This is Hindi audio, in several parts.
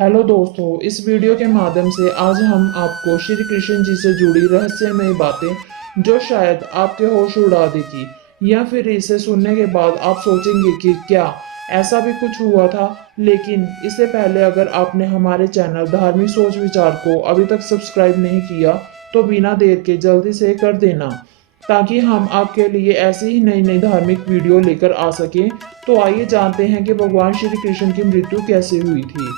हेलो दोस्तों, इस वीडियो के माध्यम से आज हम आपको श्री कृष्ण जी से जुड़ी रहस्यमय बातें जो शायद आपके होश उड़ा देगी, या फिर इसे सुनने के बाद आप सोचेंगे कि क्या ऐसा भी कुछ हुआ था। लेकिन इससे पहले अगर आपने हमारे चैनल धार्मिक सोच विचार को अभी तक सब्सक्राइब नहीं किया तो बिना देर के जल्दी से कर देना, ताकि हम आपके लिए ऐसी ही नई नई धार्मिक वीडियो लेकर आ सकें। तो आइए जानते हैं कि भगवान श्री कृष्ण की मृत्यु कैसे हुई थी।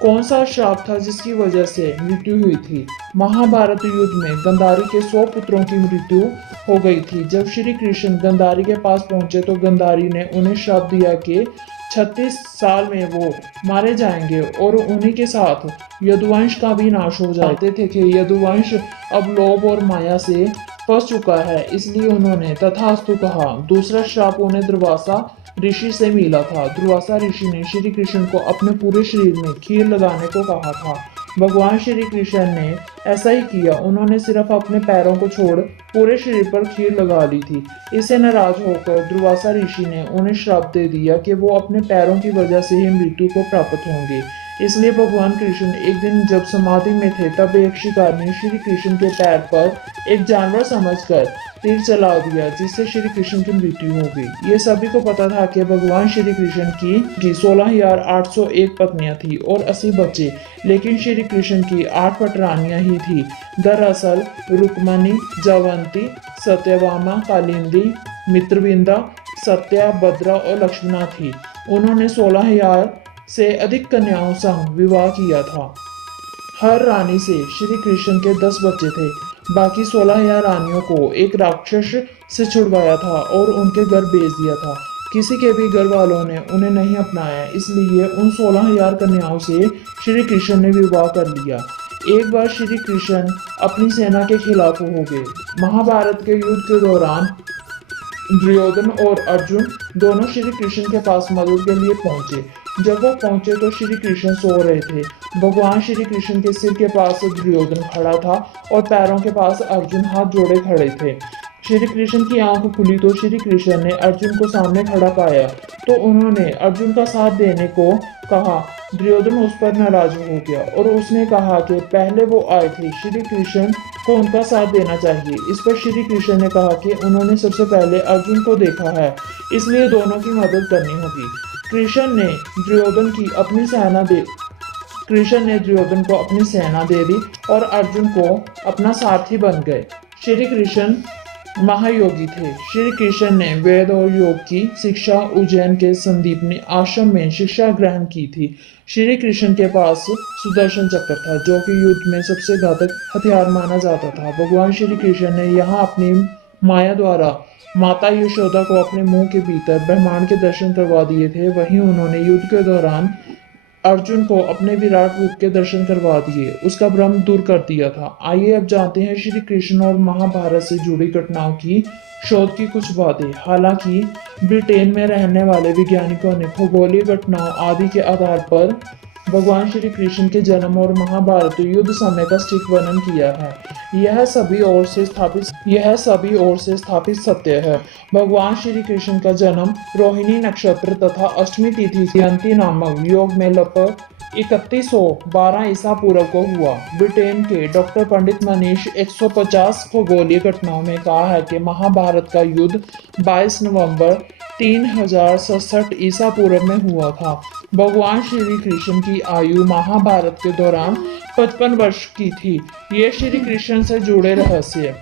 कौन सा श्राप था जिसकी वजह से मृत्यु हुई थी। महाभारत युद्ध में गंधारी के 100 पुत्रों की मृत्यु हो गई थी। जब श्री कृष्ण गंधारी के पास पहुंचे तो गंधारी ने उन्हें श्राप दिया कि 36 साल में वो मारे जाएंगे और उन्हीं के साथ यदुवंश का भी नाश हो जाते थे कि यदुवंश अब लोभ और माया से फंस चुका है, इसलिए उन्होंने तथास्तु कहा। दूसरा श्राप उन्हें दुर्वासा ऋषि से मिला था। दुर्वासा ऋषि ने श्री कृष्ण को अपने पूरे शरीर में खीर लगाने को कहा था। भगवान श्री कृष्ण ने ऐसा ही किया। उन्होंने सिर्फ अपने पैरों को छोड़ पूरे शरीर पर खीर लगा ली थी। इससे नाराज होकर दुर्वासा ऋषि ने उन्हें श्राप दे दिया कि वो अपने पैरों की वजह से ही मृत्यु को प्राप्त होंगे। इसलिए भगवान कृष्ण एक दिन जब समाधि में थे तब एक शिकारनी श्री कृष्ण के पैर पर एक जानवर समझकर तीर चला दिया, जिससे श्री कृष्ण की मृत्यु हो गई। ये सभी को पता था कि भगवान श्री कृष्ण की 16,801 पत्नियां थी और 80 बच्चे, लेकिन श्री कृष्ण की 8 पटरानियां ही थी। दरअसल रुक्मणी, जयवंती, सत्यभामा, कालिंदी, मित्रविंदा, सत्या, भद्रा और लक्ष्मणा थी। उन्होंने 16,000 से अधिक कन्याओं संग विवाह किया था। हर रानी से श्री कृष्ण के 10 बच्चे थे। बाकी 16,000 रानियों को एक राक्षस से छुड़वाया था और उनके घर भेज दिया था। किसी के भी घर वालों ने उन्हें नहीं अपनाया, इसलिए उन 16,000 कन्याओं से श्री कृष्ण ने विवाह कर लिया। एक बार श्री कृष्ण अपनी सेना के खिलाफ हो गए। महाभारत के युद्ध के दौरान दुर्योधन और अर्जुन दोनों श्री कृष्ण के पास मदद के लिए पहुंचे। जब वो पहुंचे तो श्री कृष्ण सो रहे थे। भगवान श्री कृष्ण के सिर के पास दुर्योधन खड़ा था और पैरों के पास अर्जुन हाथ जोड़े खड़े थे। श्री कृष्ण की आंख खुली तो श्री कृष्ण ने अर्जुन को सामने खड़ा पाया तो उन्होंने अर्जुन का साथ देने को कहा। दुर्योधन उस पर नाराज हो गया और उसने कहा कि पहले वो आए थे, श्री कृष्ण को उनका साथ देना चाहिए। इस पर श्री कृष्ण ने कहा कि उन्होंने सबसे पहले अर्जुन को देखा है, इसलिए दोनों की मदद करनी होगी। कृष्ण ने दुर्योधन को अपनी सेना दे दी और अर्जुन को अपना सारथी बन गए। श्री कृष्ण महायोगी थे। श्री कृष्ण ने वेद और योग की शिक्षा उज्जैन के संदीपनी आश्रम में शिक्षा ग्रहण की थी। श्री कृष्ण के पास सुदर्शन चक्र था, जो कि युद्ध में सबसे घातक हथियार माना जाता था। भगवान श्री कृष्ण ने यहाँ अपनी माया द्वारा माता यशोदा को अपने मुंह के भीतर ब्रह्मांड के दर्शन करवा दिए थे। वहीं उन्होंने युद्ध के दौरान अर्जुन को अपने विराट रूप के दर्शन करवा दिए, उसका भ्रम दूर कर दिया था। आइए अब जानते हैं श्री कृष्ण और महाभारत से जुड़ी घटनाओं की शोध की कुछ बातें। हालांकि ब्रिटेन में रहने वाले वैज्ञानिकों ने खगोलीय घटनाओं आदि के आधार पर भगवान श्री कृष्ण के जन्म और महाभारत युद्ध समय का सटीक वर्णन किया है। यह सभी ओर से स्थापित सत्य है। भगवान श्री कृष्ण का जन्म रोहिणी नक्षत्र तथा अष्टमी तिथि जयंती नामक योग में लगभग 3112 ईसा पूर्व को हुआ। ब्रिटेन के डॉक्टर पंडित मनीष 150 खगोलीय घटनाओं में कहा है कि महाभारत का युद्ध 22 नवंबर 3067 ईसा पूर्व में हुआ था। भगवान श्री कृष्ण की आयु महाभारत के दौरान 55 वर्ष की थी। ये श्री कृष्ण से जुड़े रहस्य।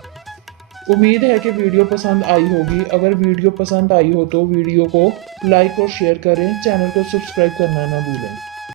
उम्मीद है कि वीडियो पसंद आई होगी। अगर वीडियो पसंद आई हो तो वीडियो को लाइक और शेयर करें। चैनल को सब्सक्राइब करना ना भूलें।